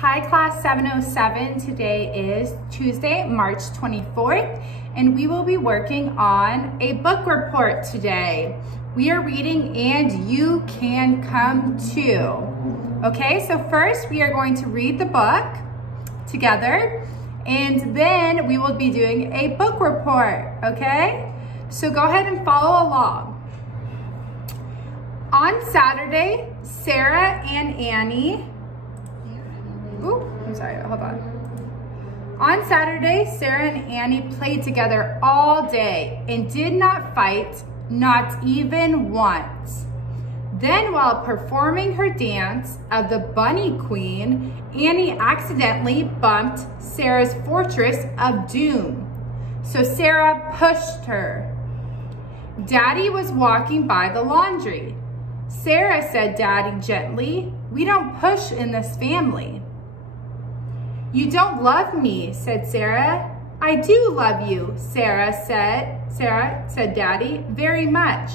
Hi class 707, today is Tuesday, March 24th, and we will be working on a book report today. We are reading And You Can Come Too. Okay, so first we are going to read the book together, and then we will be doing a book report, okay? So go ahead and follow along. On Saturday, Sarah and Annie, hold on. On Saturday, Sarah and Annie played together all day and did not fight, not even once. Then while performing her dance of the Bunny Queen, Annie accidentally bumped Sarah's Fortress of Doom. So Sarah pushed her. Daddy was walking by the laundry. Sarah said, Daddy gently, "We don't push in this family." "You don't love me," said Sarah. "I do love you," Sarah said Daddy, "very much."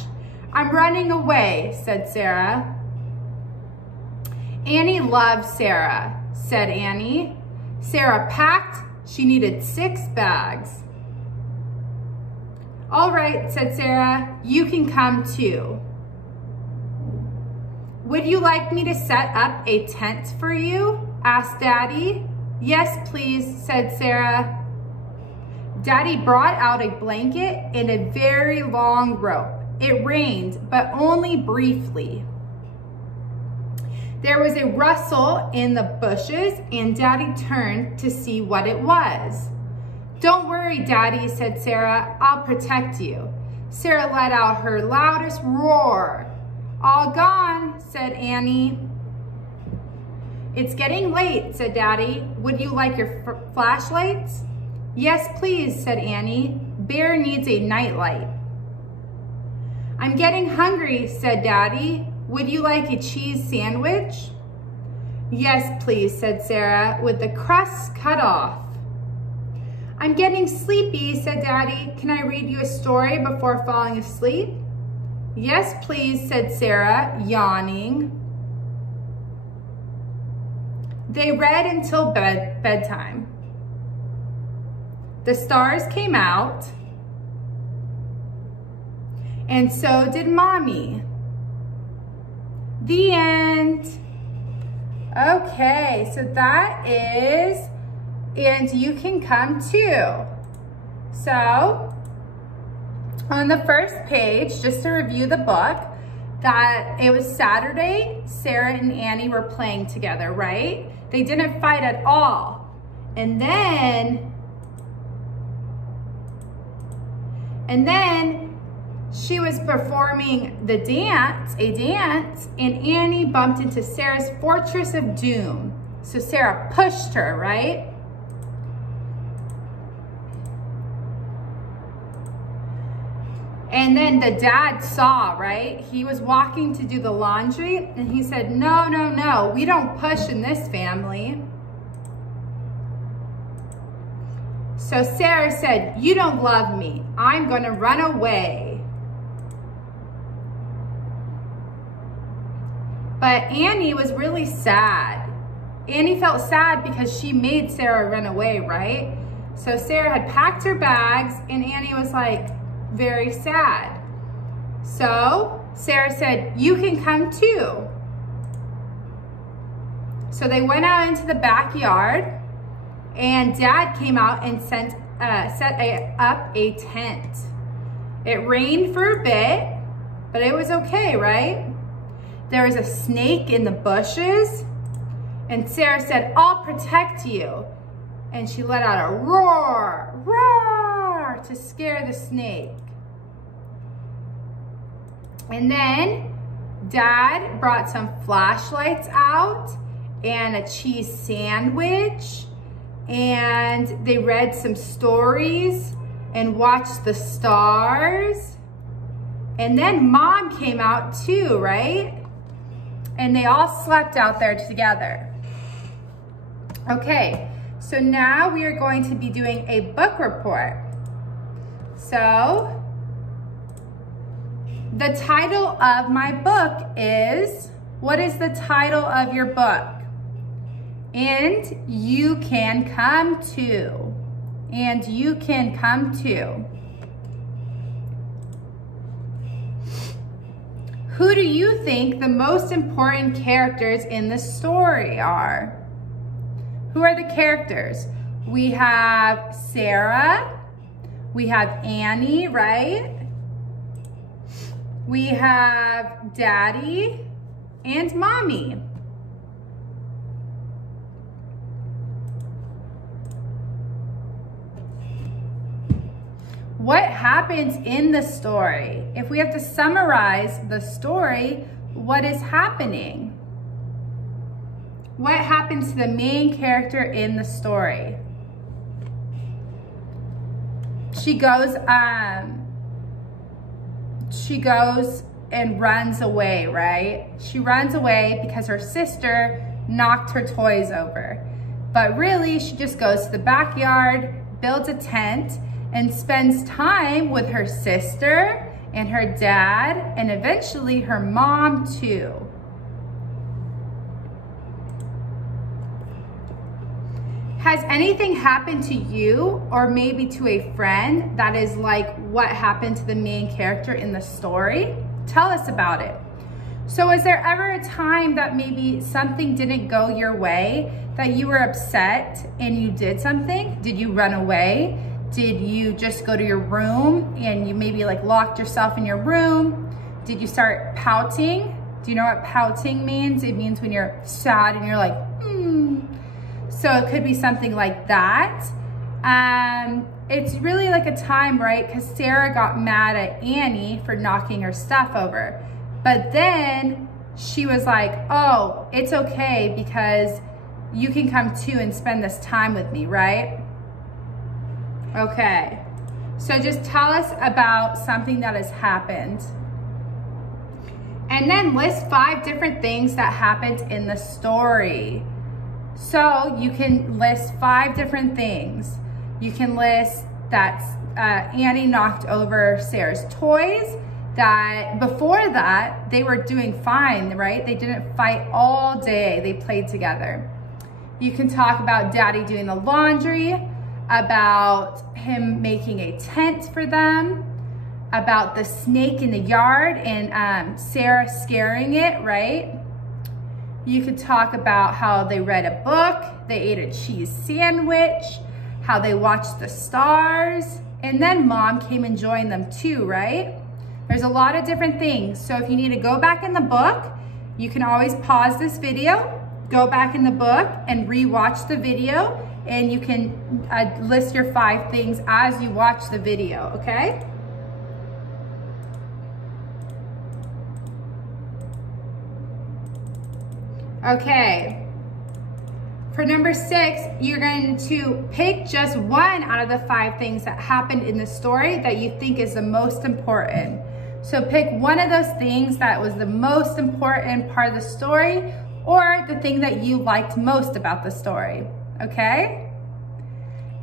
"I'm running away," said Sarah. Annie loved Sarah, said Annie. Sarah packed. She needed 6 bags. "All right," said Sarah, "you can come too." "Would you like me to set up a tent for you?" asked Daddy. "Yes, please," said Sarah. Daddy brought out a blanket and a very long rope. It rained, but only briefly. There was a rustle in the bushes, and Daddy turned to see what it was. "Don't worry, Daddy," said Sarah. "I'll protect you." Sarah let out her loudest roar. "All gone," said Annie. "It's getting late," said Daddy. "Would you like your flashlights?" "Yes, please," said Annie. "Bear needs a nightlight." "I'm getting hungry," said Daddy. "Would you like a cheese sandwich?" "Yes, please," said Sarah, with the crust cut off. "I'm getting sleepy," said Daddy. "Can I read you a story before falling asleep?" "Yes, please," said Sarah, yawning. They read until bedtime. The stars came out, and so did Mommy. The end. Okay, so that is And You Can Come Too. So, on the first page, just to review the book, that it was Saturday, Sarah and Annie were playing together, right? They didn't fight at all. And then she was performing a dance, and Annie bumped into Sarah's Fortress of Doom. So Sarah pushed her, right? And then the dad saw, right? He was walking to do the laundry, and he said, "No, no, no, we don't push in this family." So Sarah said, "You don't love me. I'm gonna run away." But Annie was really sad. Annie felt sad because she made Sarah run away, right? So Sarah had packed her bags, and Annie was like, very sad. So Sarah said, "You can come too." So they went out into the backyard, and Dad came out and set up a tent. It rained for a bit, but it was okay, right? There was a snake in the bushes, and Sarah said, "I'll protect you." And she let out a roar, roar, to scare the snake. And then Dad brought some flashlights out and a cheese sandwich, and they read some stories and watched the stars. And then Mom came out too, right? And they all slept out there together. Okay, so now we are going to be doing a book report. So, the title of my book is, what is the title of your book? And you can come too. And you can come too. Who do you think the most important characters in the story are? Who are the characters? We have Sarah. We have Annie, right? We have Daddy and Mommy. What happens in the story? If we have to summarize the story, what is happening? What happens to the main character in the story? She goes and runs away, right? She runs away because her sister knocked her toys over. But really, she just goes to the backyard, builds a tent, and spends time with her sister and her dad, and eventually her mom too. Has anything happened to you or maybe to a friend that is like what happened to the main character in the story? Tell us about it. So is there ever a time that maybe something didn't go your way, that you were upset and you did something? Did you run away? Did you just go to your room and you maybe like locked yourself in your room? Did you start pouting? Do you know what pouting means? It means when you're sad and you're like, So it could be something like that. It's really like a time, right? Because Sarah got mad at Annie for knocking her stuff over. But then she was like, oh, it's okay because you can come too and spend this time with me, right? Okay, so just tell us about something that has happened. And then list 5 different things that happened in the story. So you can list 5 different things. You can list that Annie knocked over Sarah's toys, that before that, they were doing fine, right? They didn't fight all day, they played together. You can talk about Daddy doing the laundry, about him making a tent for them, about the snake in the yard and Sarah scaring it, right? You could talk about how they read a book, they ate a cheese sandwich, how they watched the stars, and then Mom came and joined them too, right? There's a lot of different things. So if you need to go back in the book, you can always pause this video, go back in the book and re-watch the video, and you can list your 5 things as you watch the video, okay? Okay, for number 6, you're going to pick just 1 out of the 5 things that happened in the story that you think is the most important. So pick one of those things that was the most important part of the story, or the thing that you liked most about the story, okay?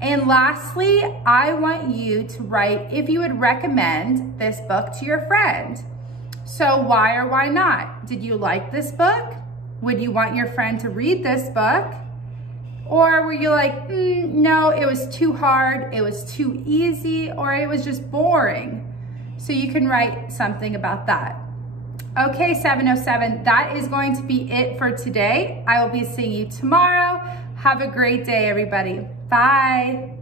And lastly, I want you to write if you would recommend this book to your friend. So why or why not? Did you like this book? Would you want your friend to read this book? Or were you like, no, it was too hard, it was too easy, or it was just boring? So you can write something about that. Okay, 707, that is going to be it for today. I will be seeing you tomorrow. Have a great day, everybody. Bye.